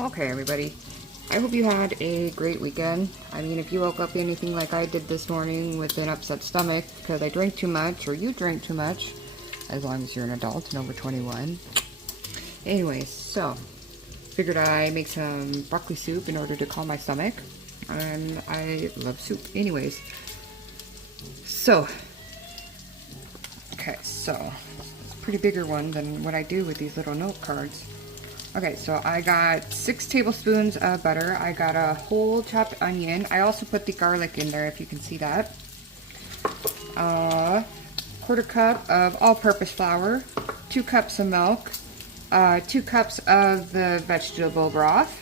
Okay, everybody. I hope you had a great weekend. I mean, if you woke up anything like I did this morning with an upset stomach because I drank too much or you drank too much, as long as you're an adult and over 21. Anyways, so figured I make some broccoli soup in order to calm my stomach. And I love soup. Anyways, so, okay, so it's a pretty bigger one than what I do with these little note cards. Okay, so I got 6 tablespoons of butter. I got a whole chopped onion. I also put the garlic in there, if you can see that. 1/4 cup of all-purpose flour, 2 cups of milk, 2 cups of the vegetable broth,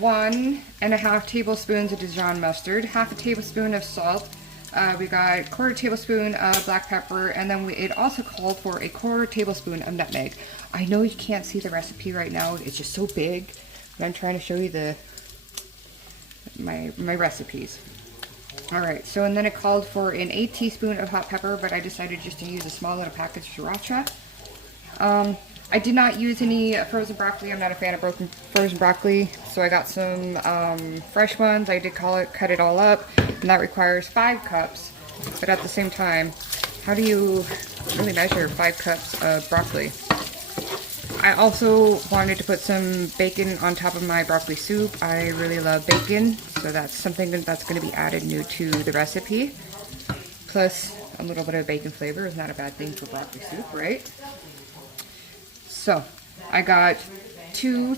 1.5 tablespoons of Dijon mustard, half a tablespoon of salt. We got 1/4 tablespoon of black pepper, and then it also called for a 1/4 tablespoon of nutmeg. I know you can't see the recipe right now; it's just so big. But I'm trying to show you my recipes. All right, so and then it called for an 1/8 teaspoon of hot pepper, but I decided just to use a small little package of sriracha. I did not use any frozen broccoli. I'm not a fan of frozen broccoli, so I got some fresh ones. I did cut it all up, and that requires 5 cups. But at the same time, how do you really measure 5 cups of broccoli? I also wanted to put some bacon on top of my broccoli soup. I really love bacon, so that's something that's going to be added new to the recipe. Plus, a little bit of bacon flavor is not a bad thing for broccoli soup, right? So, I got 2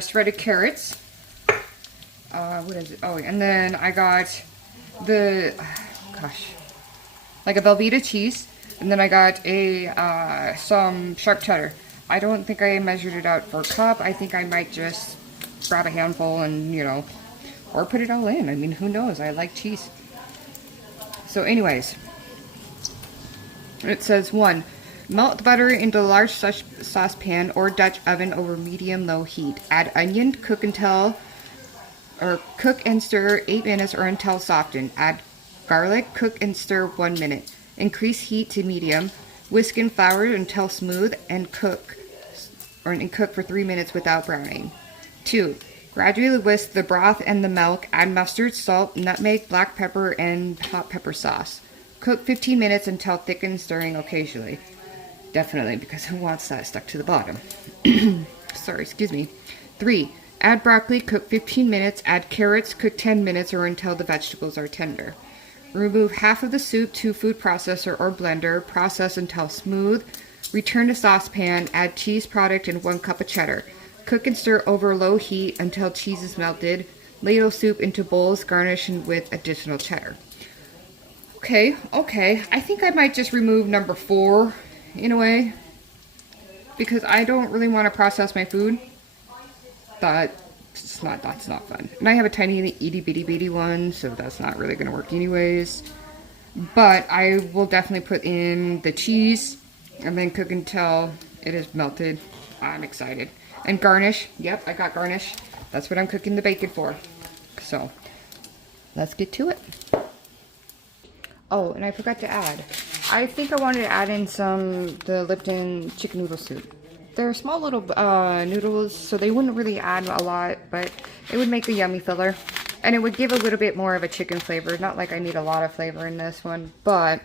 shredded carrots. What is it? Oh, and then I got like a Velveeta cheese. And then I got some sharp cheddar. I don't think I measured it out for a cup. I think I might just grab a handful and, or put it all in. I mean, who knows? I like cheese. So anyways, it says 1. Melt the butter into a large saucepan or Dutch oven over medium-low heat. Add onion, cook and stir 8 minutes or until softened. Add garlic, cook and stir 1 minute. Increase heat to medium. Whisk in flour until smooth and cook for 3 minutes without browning. 2. Gradually whisk the broth and the milk. Add mustard, salt, nutmeg, black pepper, and hot pepper sauce. Cook 15 minutes until thickened, stirring occasionally. Definitely, because who wants that stuck to the bottom? Sorry, excuse me. 3. Add broccoli, cook 15 minutes. Add carrots, cook 10 minutes or until the vegetables are tender. Remove half of the soup to food processor or blender. Process until smooth. Return to saucepan. Add cheese product and 1 cup of cheddar. Cook and stir over low heat until cheese is melted. Ladle soup into bowls, garnish with additional cheddar. Okay. I think I might just remove number 4. In a way, because I don't really want to process my food. That's not fun. And I have a tiny itty bitty one, so that's not really going to work anyways. But I will definitely put in the cheese and then cook until it is melted. I'm excited. And garnish. Yep, I got garnish. That's what I'm cooking the bacon for. So let's get to it. Oh, and I forgot to add. I think I wanted to add in the Linton chicken noodle soup. They're small little noodles, so they wouldn't really add a lot, but it would make a yummy filler. And it would give a little bit more of a chicken flavor. Not like I need a lot of flavor in this one, but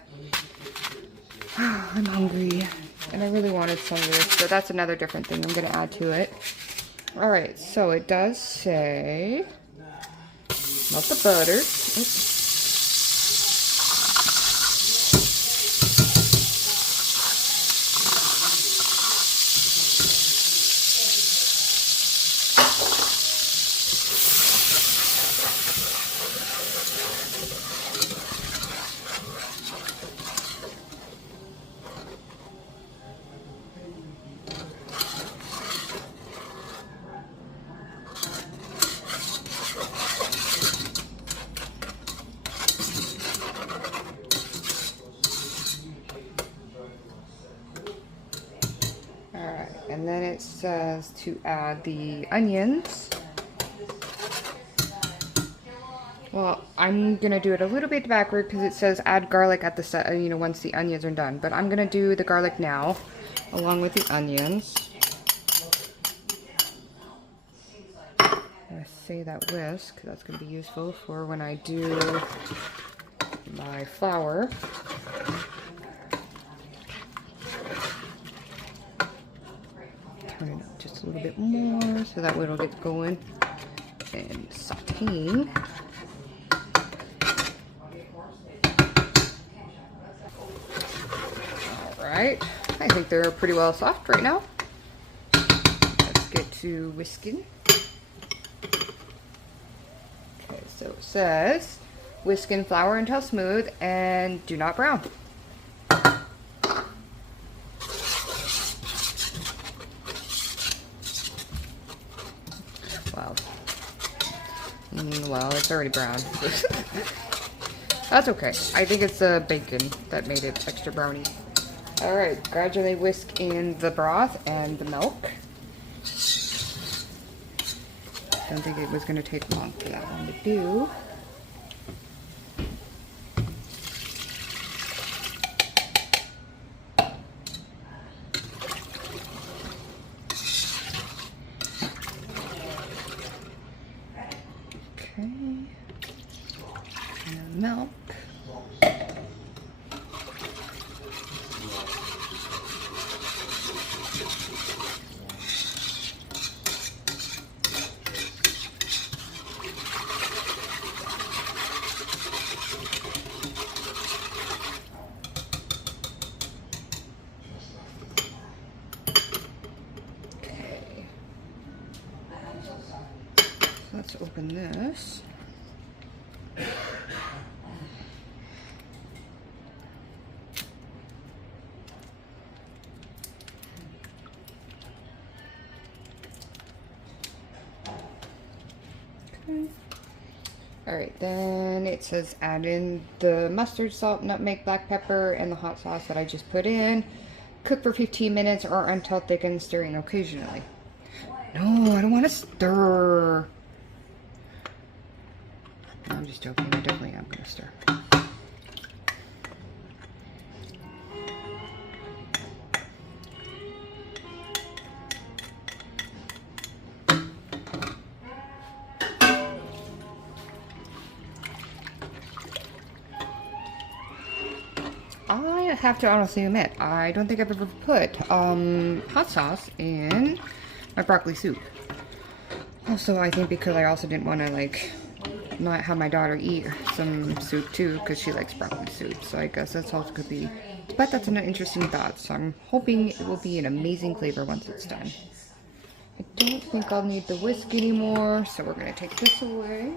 I'm hungry. And I really wanted some of this, so that's another different thing I'm going to add to it. Alright, so it does say, melt the butter. Oops. And then it says to add the onions. Well, I'm gonna do it a little bit backward because it says add garlic at the once the onions are done. But I'm gonna do the garlic now. along with the onions. I say that whisk, that's going to be useful for when I do my flour. Turn it up just a little bit more so that way it'll get going and sauteing. Alright, I think they're pretty well soft right now. Let's get to whisking. Okay, so it says, whisk in flour until smooth and do not brown. Wow. Well, it's already brown. That's okay. I think it's the bacon that made it extra browny. Alright, gradually whisk in the broth and the milk. Don't think it was going to take long for that one to do. Okay. And milk. Let's open this. Okay. Alright, then it says add in the mustard, salt, nutmeg, black pepper, and the hot sauce that I just put in. Cook for 15 minutes or until thickened, stirring occasionally. No, I don't want to stir. No, I'm just joking. I definitely am going to stir. I have to honestly admit, I don't think I've ever put hot sauce in my broccoli soup. Also, I think because I also didn't want to like not have my daughter eat some soup too, because she likes broccoli soup. So I guess that's also could be, but that's an interesting thought. So I'm hoping it will be an amazing flavor once it's done. I don't think I'll need the whisk anymore, so we're gonna take this away.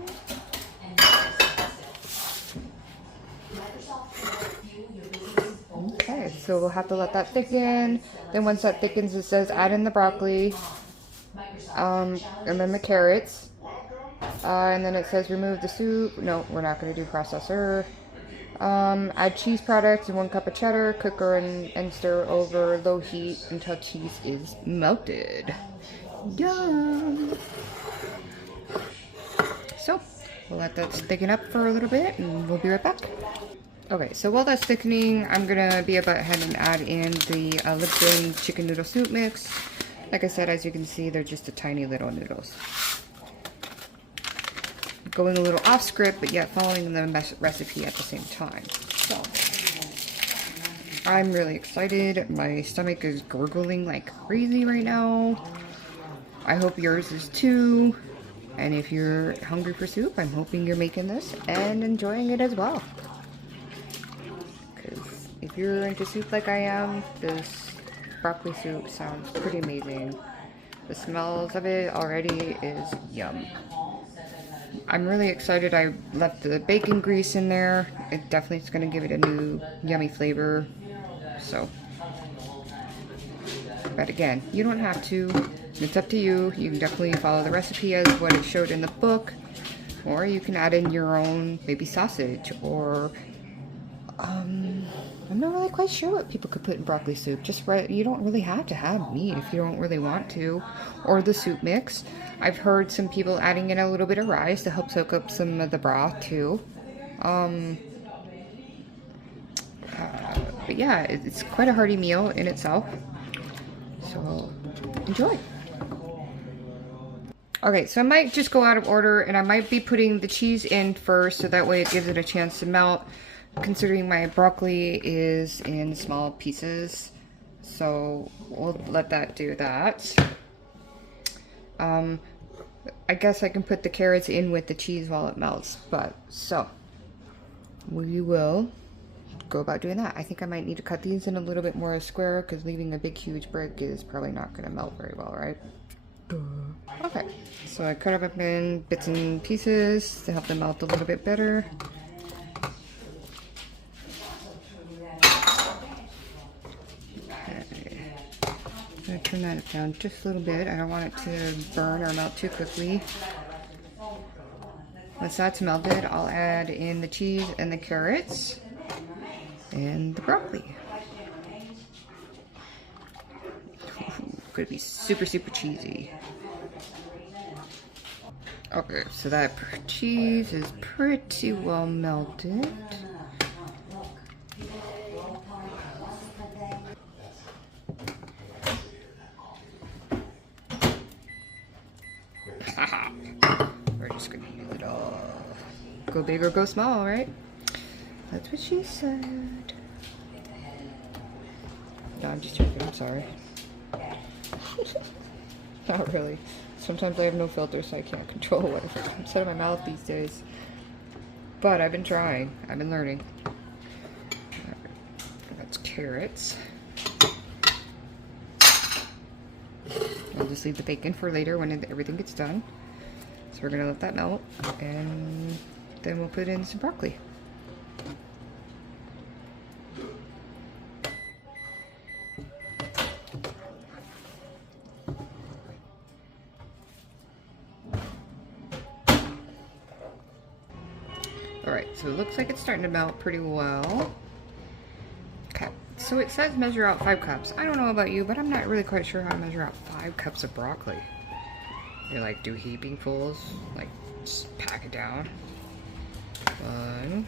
Okay, so we'll have to let that thicken. Then once that thickens, it says add in the broccoli, and then the carrots. And then it says remove the soup. No, we're not going to do processor. Add cheese products and 1 cup of cheddar. Cook and stir over low heat until cheese is melted. Yum! So, we'll let that thicken up for a little bit and we'll be right back. Okay, so while that's thickening, I'm going to be about ahead and add in the Linton chicken noodle soup mix. Like I said, as you can see, they're just a tiny little noodles. Going a little off script, but yet following the recipe at the same time. So, I'm really excited. My stomach is gurgling like crazy right now. I hope yours is too. And if you're hungry for soup, I'm hoping you're making this and enjoying it as well. Because if you're into soup like I am, this broccoli soup sounds pretty amazing. The smells of it already is yum. I'm really excited I left the bacon grease in there. It definitely is going to give it a new yummy flavor. So, but again, you don't have to. It's up to you. You can definitely follow the recipe as what it showed in the book. Or you can add in your own maybe sausage or I'm not really quite sure what people could put in broccoli soup. Just right, you don't really have to have meat if you don't really want to. Or the soup mix. I've heard some people adding in a little bit of rice to help soak up some of the broth too. But yeah, it's quite a hearty meal in itself. So enjoy. Okay, so I might just go out of order, and I might be putting the cheese in first, so that way it gives it a chance to melt, considering my broccoli is in small pieces. So we'll let that do that. I guess I can put the carrots in with the cheese while it melts, but so we will go about doing that. I think I might need to cut these in a little bit more square, because leaving a big huge brick is probably not going to melt very well, right? Okay, so I cut them up in bits and pieces to help them melt a little bit better. Okay. I'm going to turn that down just a little bit. I don't want it to burn or melt too quickly. Once that's melted, I'll add in the cheese and the carrots and the broccoli. Gonna be super, super cheesy. Okay, so that cheese is pretty well melted. We're just gonna use it all. Go big or go small, right? That's what she said. No, I'm just joking, I'm sorry. Not really. Sometimes I have no filter, so I can't control whatever comes out of my mouth these days. But I've been trying. I've been learning. Right. That's carrots. I'll just leave the bacon for later when everything gets done. So we're gonna let that melt, and then we'll put in some broccoli. Alright, so it looks like it's starting to melt pretty well. Okay, so it says measure out 5 cups. I don't know about you, but I'm not really quite sure how to measure out 5 cups of broccoli. You like do heaping fulls, like just pack it down. 1,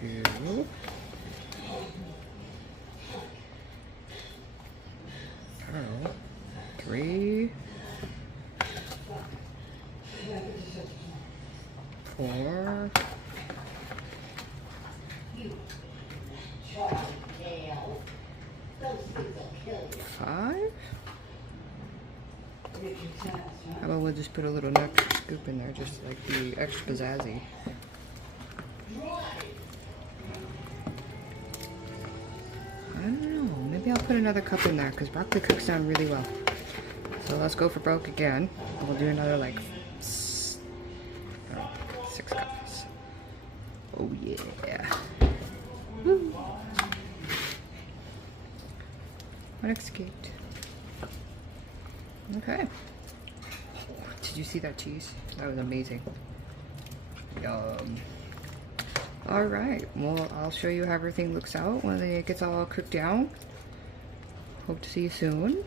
2, 3, 4, 5. How about we'll just put a little extra scoop in there, just like the extra pizzazzy. I don't know, maybe I'll put another cup in there, because broccoli cooks down really well. So let's go for broke again. We'll do another like 6 cups. Oh yeah. Woo. What escaped? Okay. Did you see that cheese? That was amazing. Yum. Alright, well, I'll show you how everything looks out when it gets all cooked down. Hope to see you soon.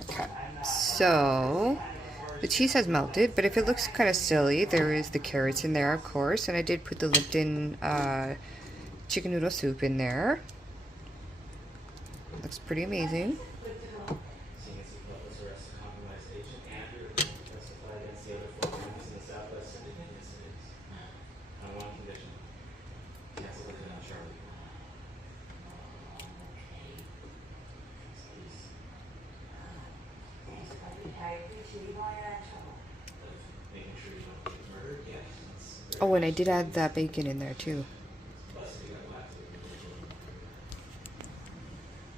Okay, so the cheese has melted, but if it looks kind of silly, there is the carrots in there, of course, and I did put the Linton chicken noodle soup in there. Looks pretty amazing. Oh, and I did add that bacon in there too.